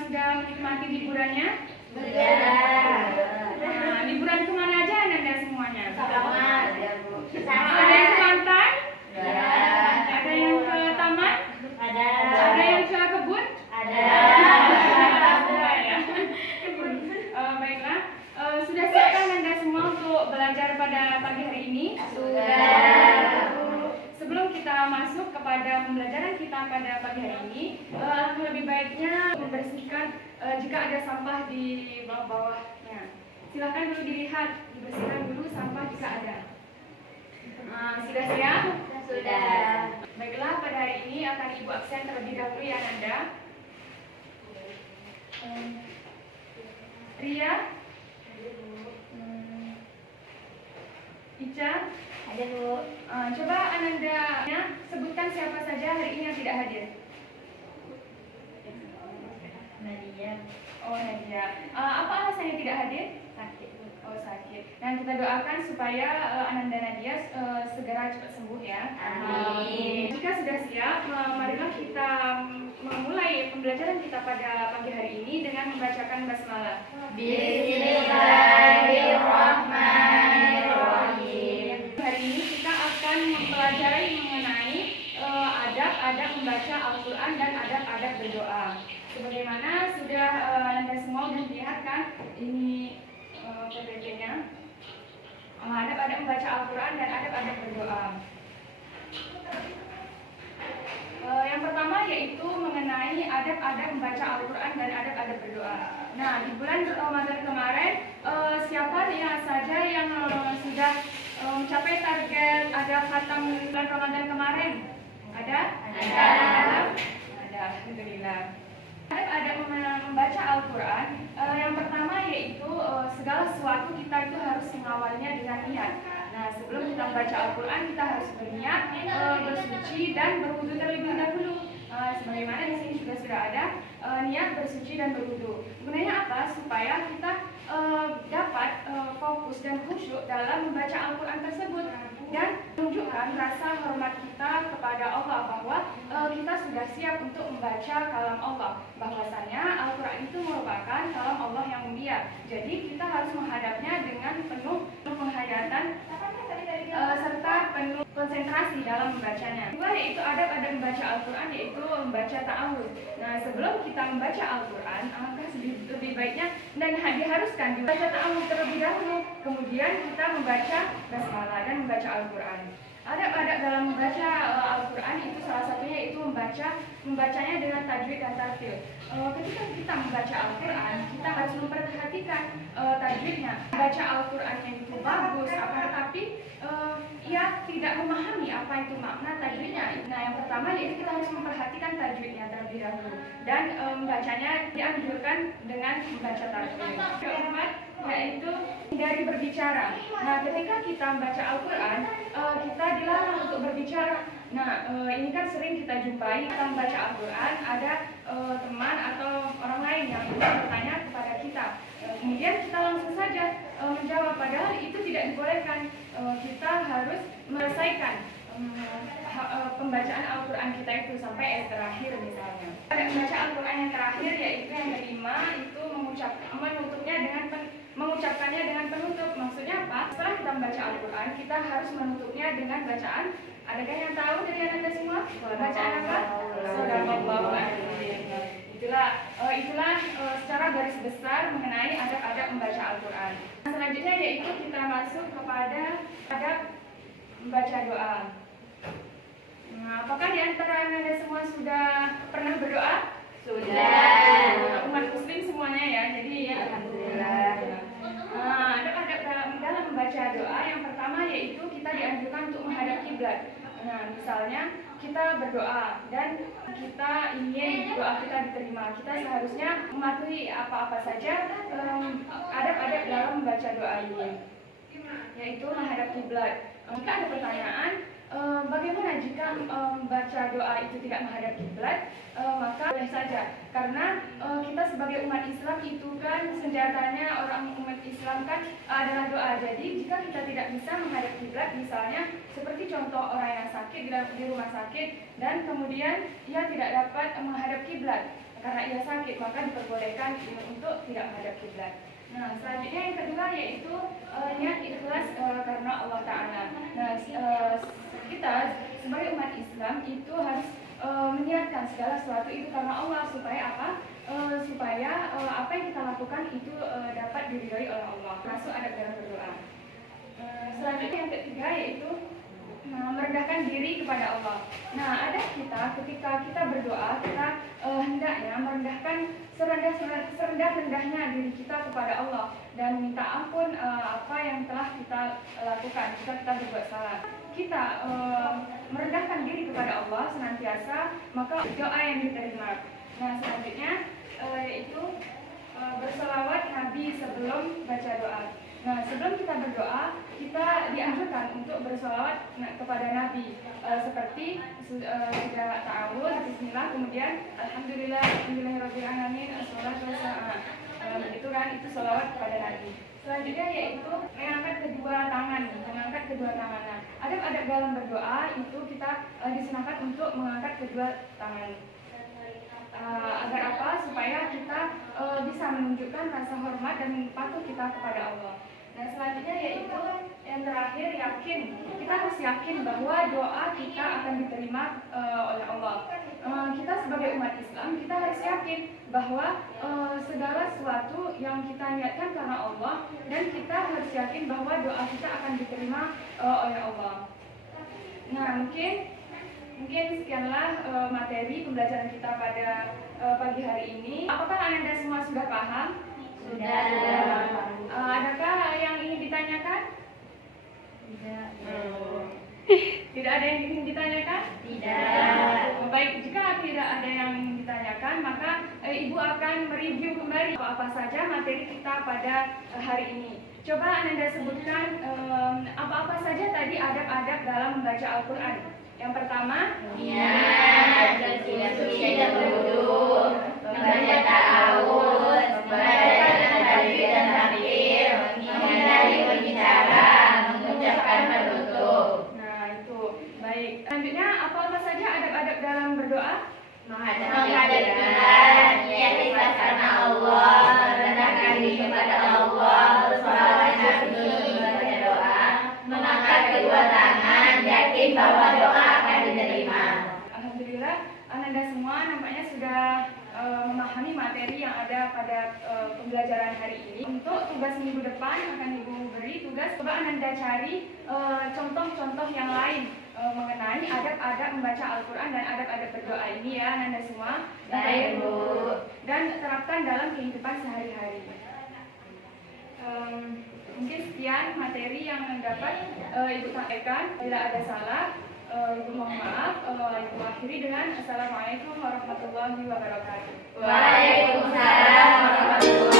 sudah menikmati liburannya? Sudah. Nah, liburan kemana aja Anda semuanya? Ada yang ke pantai? Ada. Ada yang ke taman? Ada. Ada yang ke kebun? Ada. Sudah ya. Baiklah, sudah siapkah Anda semua untuk belajar pada pagi hari ini? Sudah. Sebelum kita masuk kepada pembelajaran kita pada pagi hari ini, lebih baiknya membersihkan jika ada sampah di bawah-bawahnya. Silakan dulu dilihat, dibersihkan dulu sampah jika ada. Sudah siap? Sudah. Baiklah, pada hari ini akan Ibu absen terlebih dahulu ya Anda. Ria? Ica? Ada, Bu. Coba Ananda sebutkan siapa saja hari ini yang tidak hadir. Nadia. Oh, Nadia. Apa alasannya tidak hadir? Sakit, Bu. Oh, sakit. Dan kita doakan supaya Ananda Nadia segera cepat sembuh ya. Amin. Jika sudah siap, marilah kita memulai pembelajaran kita pada pagi hari ini dengan membacakan basmalah. Bismillahirrahmanirrahim. Hari ini kita akan mempelajari mengenai adab-adab membaca Al-Quran dan adab-adab berdoa. Sebagaimana sudah Anda semua sudah lihat kan, ini PPT-nya. Adab-adab membaca Al-Quran dan adab-adab berdoa. Yang pertama yaitu mengenai adab-adab membaca Al-Quran dan adab-adab berdoa. Nah, di bulan Ramadan kemarin, siapa saja yang sudah mencapai target adab khatam bulan Ramadan kemarin? Ada? Ada. Alhamdulillah. Adab-adab membaca Al-Quran, yang pertama yaitu segala sesuatu kita itu harus mengawalnya dengan niat. Nah, sebelum kita membaca Al-Quran, kita harus berniat, bersuci dan berwudu terlebih dahulu. Sebagaimana di sini juga sudah ada niat bersuci dan berwudu. Gunanya apa? Supaya kita dapat fokus dan khusyuk dalam membaca Al-Quran tersebut dan menunjukkan rasa hormat kita kepada Allah bahwa kita sudah siap untuk membaca kalam Allah. Bahwasanya Al-Quran itu merupakan kalam Allah yang mulia. Jadi kita harus menghadapnya dengan penuh penghayatan serta penuh konsentrasi dalam membacanya. Kedua yaitu adab-adab membaca Al-Quran, yaitu membaca ta'awudz. Nah, sebelum kita membaca Al-Quran, alangkah lebih baiknya dan diharuskan dibaca ta'awudz terlebih dahulu, kemudian kita membaca basmalah dan membaca Al-Quran. Adab-adab dalam membaca Al-Quran itu salah satunya itu membacanya dengan tajwid dan tartil. Ketika kita membaca Al-Quran, kita harus memperhatikan tajwidnya. Baca Al-Qurannya itu bagus, tetapi ia tidak memahami apa itu makna tajwidnya. Nah, yang pertama yaitu kita harus memperhatikan tajwidnya terlebih dahulu dan membacanya dianjurkan dengan membaca tartil. Keempat yaitu hindari berbicara. Nah, ketika kita membaca Al-Quran, kita dilarang untuk berbicara. Nah, ini kan sering kita jumpai, kita membaca Al-Quran, ada teman atau orang lain yang bertanya kepada kita. Kemudian kita langsung saja menjawab, padahal itu tidak dibolehkan. Kita harus menyelesaikan pembacaan Al-Quran kita itu sampai ayat terakhir misalnya. Pada membaca Al-Quran yang terakhir yaitu yang kelima, itu mengucapkannya dengan penutup. Maksudnya apa? Setelah kita membaca Al-Quran, kita harus menutupnya dengan bacaan. Adakah yang tahu dari Anda semua? Bacaan apa? Shadaqallahu al-Azim. Itulah secara garis besar mengenai adab-adab membaca Al-Quran. Selanjutnya yaitu kita masuk kepada adab membaca doa. Nah, apakah di antara Anda semua sudah pernah berdoa? Sudah. Umat muslim semuanya ya, jadi Alhamdulillah. Adab-adab dalam membaca doa yang pertama yaitu kita dianjurkan untuk menghadap kiblat. Nah, misalnya kita berdoa dan kita ingin doa kita diterima, kita seharusnya mematuhi apa-apa saja adab-adab dalam membaca doa ini, yaitu menghadap kiblat. Jika ada pertanyaan, bagaimana jika membaca doa itu tidak menghadap kiblat, maka boleh saja, karena kita sebagai umat Islam itu kan senjatanya orang umat Islam kan adalah doa. Jadi jika kita tidak bisa menghadap kiblat, misalnya seperti contoh orang yang sakit di rumah sakit dan kemudian ia tidak dapat menghadap kiblat, karena ia sakit, maka diperbolehkan untuk tidak menghadap kiblat. Nah, selanjutnya yang kedua yaitu niat ikhlas karena Allah Ta'ala. Nah, kita sebagai umat Islam itu harus meniatkan segala sesuatu itu karena Allah, supaya apa? Supaya apa yang kita lakukan itu dapat diridhoi oleh Allah. Masuk adab dalam berdoa. Selanjutnya yang ketiga yaitu merendahkan diri kepada Allah. Nah, ada kita ketika kita berdoa, kita hendaknya merendahkan serendah-rendahnya diri kita kepada Allah dan minta ampun apa yang telah kita lakukan jika kita berbuat salah. Kita merendahkan diri kepada Allah senantiasa, maka doa yang diterima. Nah, selanjutnya yaitu berselawat Nabi sebelum baca doa. Nah, sebelum kita berdoa, kita dianjurkan untuk berselawat kepada Nabi seperti sudah ta'awudz, bismillah, kemudian alhamdulillah, alhamdulillahirabbil alamin, assalatu wassalamu. Itu kan, itu selawat kepada Nabi. Selanjutnya yaitu mengangkat kedua tangan. Nah, adab-adab dalam berdoa itu kita disunahkan untuk mengangkat kedua tangan. Agar apa? Supaya kita bisa menunjukkan rasa hormat dan patuh kita kepada Allah. Nah, selanjutnya yaitu yang terakhir, yakin. Kita harus yakin bahwa doa kita akan diterima oleh Allah. Kita sebagai umat Islam, kita harus yakin bahwa segala sesuatu yang kita niatkan karena Allah, dan kita harus yakin bahwa doa kita akan diterima oleh Allah. Nah, mungkin sekianlah materi pembelajaran kita pada pagi hari ini. Apakah Anda semua sudah paham? Sudah. Adakah yang ingin ditanyakan? Tidak. Tidak ada yang ingin ditanyakan? Tidak. Baik, jika tidak ada yang ingin ditanyakan, maka Ibu akan mereview kembali apa saja materi kita pada hari ini. Coba Anda sebutkan apa-apa saja tadi adab-adab dalam membaca Al-Quran. Yang pertama, Niat, bersih dan berwudu, membaca ta'awudz, membaca takbir dan takbir, menghindari berbicara, mengucapkan penutup. nah itu baik. Selanjutnya, apa saja adab-adab dalam berdoa? Menghadap kiblat, niat ikhlas karena Allah, merendahkan diri kepada Allah, bersolawat Nabi, membaca doa, mengangkat kedua tangan, yakin bahwa doa akan diterima. Alhamdulillah, Anda semua nampaknya sudah memahami materi yang ada pada pembelajaran hari ini. Untuk tugas minggu depan akan Ibu beri tugas, coba Anda cari contoh-contoh yang lain mengenai adab-adab membaca Al-Quran dan adab-adab berdoa ini ya Anda semua. Baik, Bu. Dan terapkan dalam kehidupan sehari-hari. Mungkin sekian materi yang dapat Ibu sampaikan. Bila ada salah, Ibu mohon maaf. Ibu akhiri dengan Assalamualaikum warahmatullahi wabarakatuh. Waalaikumsalam warahmatullahi wabarakatuh.